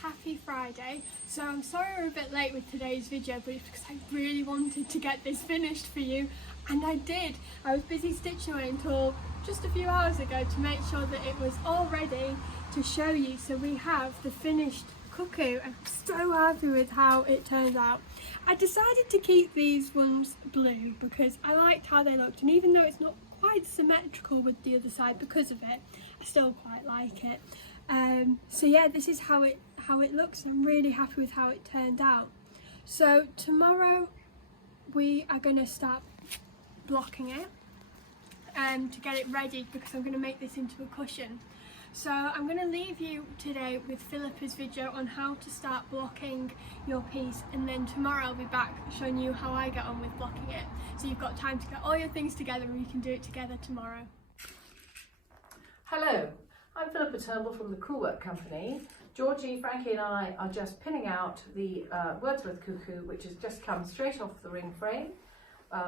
Happy Friday. So I'm sorry we're a bit late with today's video, but it's because I really wanted to get this finished for you, and I did. I was busy stitching away until just a few hours ago to make sure that it was all ready to show you. So we have the finished cuckoo, and I'm so happy with how it turned out. I decided to keep these ones blue because I liked how they looked, and even though it's not quite symmetrical with the other side because of it, I still quite like it. So yeah, this is how it looks. I'm really happy with how it turned out. So tomorrow we are going to start blocking it to get it ready, because I'm going to make this into a cushion. So I'm going to leave you today with Phillipa's video on how to start blocking your piece, and then tomorrow I'll be back showing you how I get on with blocking it. So you've got time to get all your things together and you can do it together tomorrow. Hello, I'm Phillipa Turnbull from the Crewel company. Georgie, Frankie and I are just pinning out the Wordsworth Cuckoo, which has just come straight off the ring frame.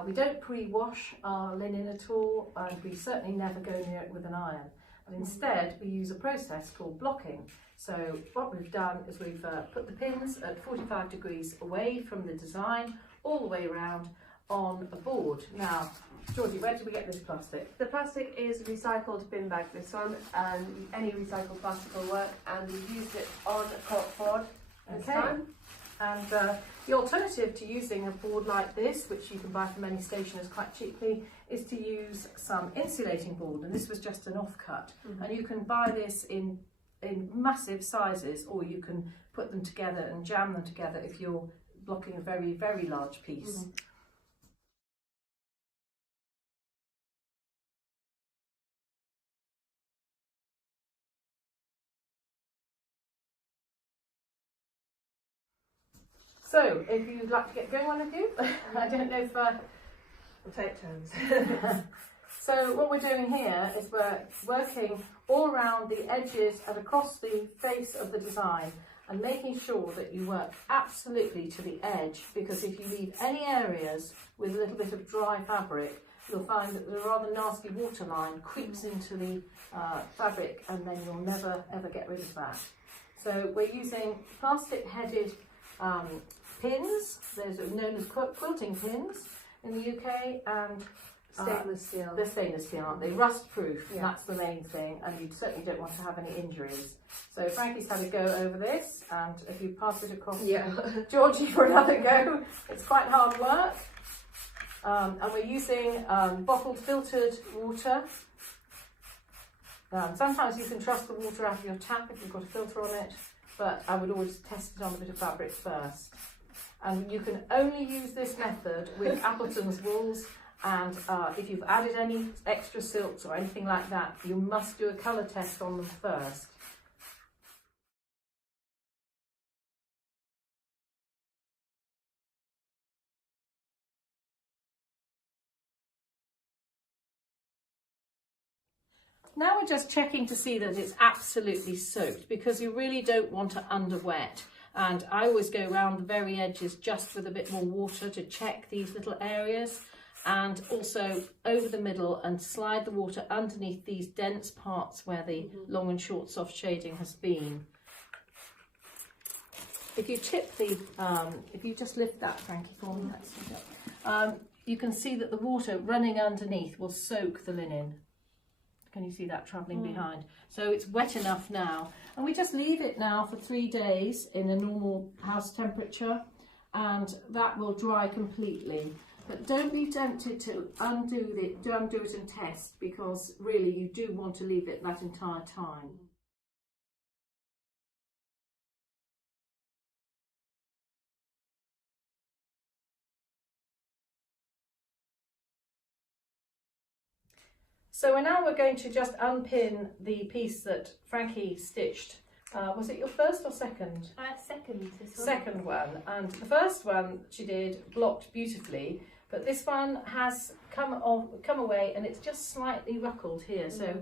We don't pre-wash our linen at all, and we certainly never go near it with an iron. And instead, we use a process called blocking. So what we've done is we've put the pins at 45 degrees away from the design, all the way around on a board. Now, Georgie, where did we get this plastic? The plastic is recycled bin bag, this one, and any recycled plastic will work, and we've used it on a corkboard this time. And the alternative to using a board like this, which you can buy from any stationers quite cheaply, is to use some insulating board, and this was just an offcut. And you can buy this in massive sizes, or you can put them together and jam them together if you're blocking a very, very large piece. So, if you'd like to get going, one of you, I don't know if We'll take turns. So what we're doing here is we're working all around the edges and across the face of the design, and making sure that you work absolutely to the edge, because if you leave any areas with a little bit of dry fabric, you'll find that the rather nasty waterline creeps into the fabric, and then you'll never ever get rid of that. So we're using plastic headed pins. Those are known as quilting pins in the UK, and Stainless steel. they're stainless steel, aren't they? Rust proof, that's the main thing, and you certainly don't want to have any injuries. So Frankie's had a go over this, and if you pass it across to Georgie for another go, it's quite hard work. And we're using bottled filtered water. Sometimes you can trust the water out of your tap if you've got a filter on it, but I would always test it on a bit of fabric first. And you can only use this method with Appleton's wools, and if you've added any extra silks or anything like that, you must do a colour test on them first. Now we're just checking to see that it's absolutely soaked, because you really don't want to under wet. And I always go around the very edges just with a bit more water to check these little areas, and also over the middle, and slide the water underneath these dense parts where the long and short soft shading has been. If you tip the, if you just lift that, Frankie, for me, you can see that the water running underneath will soak the linen. Can you see that travelling behind? So it's wet enough now, and we just leave it now for 3 days in a normal house temperature, and that will dry completely. But don't be tempted to undo it and test, because really you do want to leave it that entire time. So now we're going to just unpin the piece that Frankie stitched. Was it your first or second? Second. This one. Second one. And the first one she did blocked beautifully, but this one has come away, and it's just slightly ruckled here. So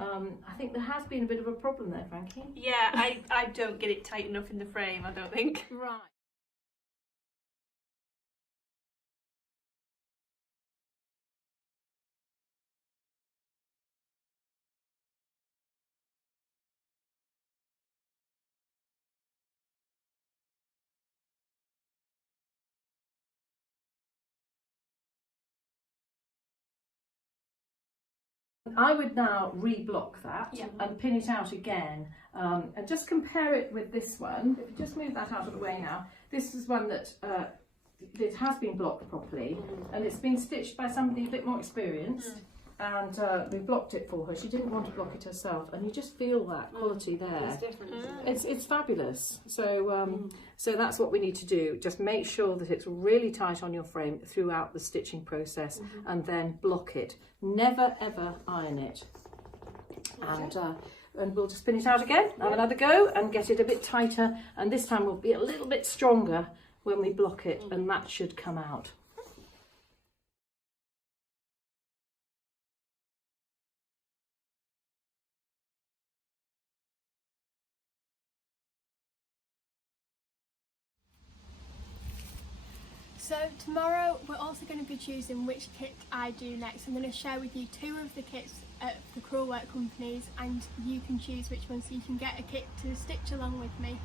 I think there has been a bit of a problem there, Frankie. Yeah, I don't get it tight enough in the frame, I don't think. Right. I would now re-block that Yeah. and pin it out again, and just compare it with this one. If you just move that out of the way now, this is one that it has been blocked properly, and it's been stitched by somebody a bit more experienced, and we blocked it for her. She didn't want to block it herself, and you just feel that quality there. It's different, isn't it? It's fabulous. So so that's what we need to do. Just make sure that it's really tight on your frame throughout the stitching process, and then block it. Never ever iron it. And we'll just spin it out again, have another go, and get it a bit tighter. And this time we'll be a little bit stronger when we block it, and that should come out. So tomorrow we're also going to be choosing which kit I do next. I'm going to share with you 2 of the kits at the Crewel work companies, and you can choose which one, so you can get a kit to stitch along with me.